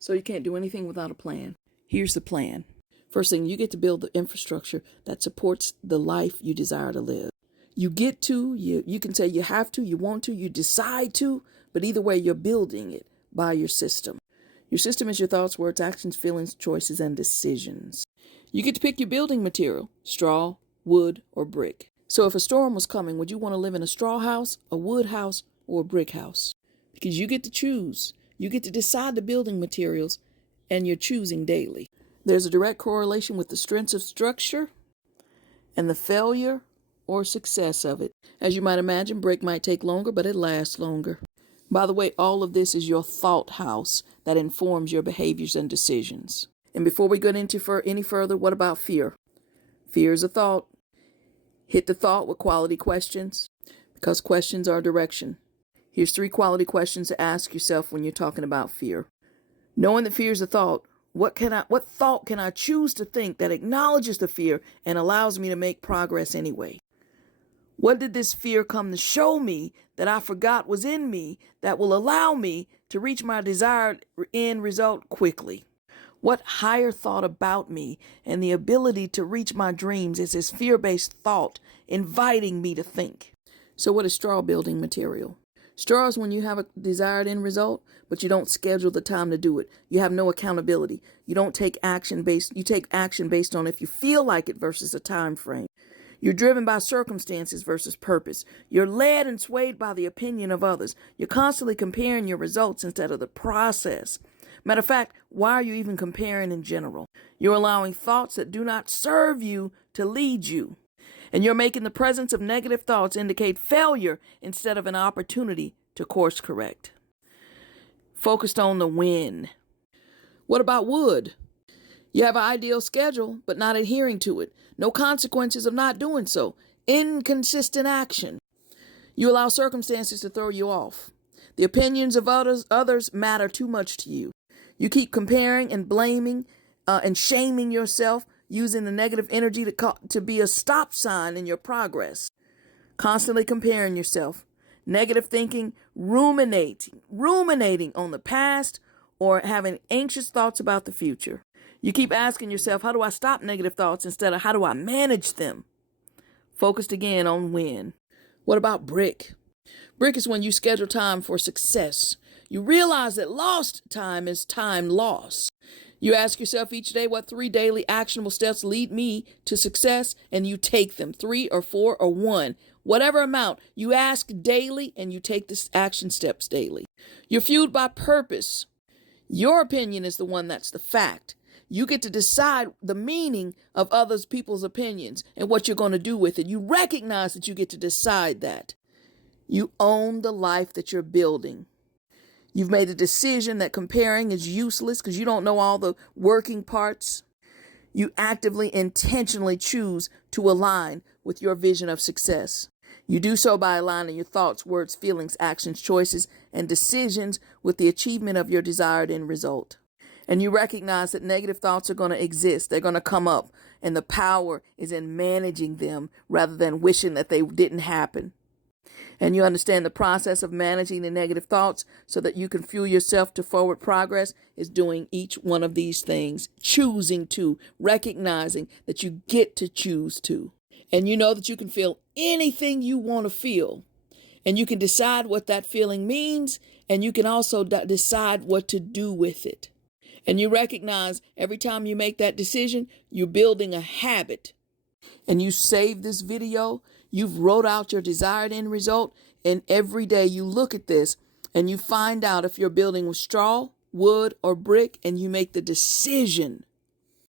So you can't do anything without a plan. Here's the plan. First thing, you get to build the infrastructure that supports the life you desire to live. You get to, you can say you have to, you want to, you decide to, but either way, you're building it by your system. Your system is your thoughts, words, actions, feelings, choices, and decisions. You get to pick your building material, straw, wood, or brick. So if a storm was coming, would you want to live in a straw house, a wood house, or a brick house? Because you get to choose. You get to decide the building materials, and you're choosing daily. There's a direct correlation with the strengths of structure and the failure or success of it. As you might imagine, brick might take longer, but it lasts longer. By the way, all of this is your thought house that informs your behaviors and decisions. And before we get into any further, what about fear? Fear is a thought. Hit the thought with quality questions, because questions are direction. Here's 3 quality questions to ask yourself when you're talking about fear. Knowing that fear is a thought, what thought can I choose to think that acknowledges the fear and allows me to make progress anyway? What did this fear come to show me that I forgot was in me that will allow me to reach my desired end result quickly? What higher thought about me and the ability to reach my dreams is this fear-based thought inviting me to think? So what is straw building material? Straw is when you have a desired end result, but you don't schedule the time to do it. You have no accountability. You take action based on if you feel like it versus a time frame. You're driven by circumstances versus purpose. You're led and swayed by the opinion of others. You're constantly comparing your results instead of the process. Matter of fact, why are you even comparing in general? You're allowing thoughts that do not serve you to lead you. And you're making the presence of negative thoughts indicate failure instead of an opportunity to course correct. Focused on the win. What about wood? You have an ideal schedule, but not adhering to it. No consequences of not doing so. Inconsistent action. You allow circumstances to throw you off. The opinions of others matter too much to you. You keep comparing and blaming and shaming yourself, using the negative energy to be a stop sign in your progress. Constantly comparing yourself. Negative thinking, ruminating on the past, or having anxious thoughts about the future. You keep asking yourself, how do I stop negative thoughts instead of how do I manage them? Focused again on win. What about brick? Brick is when you schedule time for success. You realize that lost time is time lost. You ask yourself each day, what 3 daily actionable steps lead me to success? And you take them, 3 or 4 or 1, whatever amount. You ask daily and you take the action steps daily. You're fueled by purpose. Your opinion is the one that's the fact. You get to decide the meaning of other people's opinions and what you're going to do with it. You recognize that you get to decide that. You own the life that you're building. You've made a decision that comparing is useless because you don't know all the working parts. You actively, intentionally choose to align with your vision of success. You do so by aligning your thoughts, words, feelings, actions, choices, and decisions with the achievement of your desired end result. And you recognize that negative thoughts are going to exist. They're going to come up, and the power is in managing them rather than wishing that they didn't happen. And you understand the process of managing the negative thoughts so that you can fuel yourself to forward progress is doing each one of these things, choosing to, recognizing that you get to choose to. And you know that you can feel anything you want to feel. And you can decide what that feeling means, and you can also decide what to do with it. And you recognize every time you make that decision, you're building a habit. And you save this video, you've wrote out your desired end result, and every day you look at this and you find out if you're building with straw, wood, or brick, and you make the decision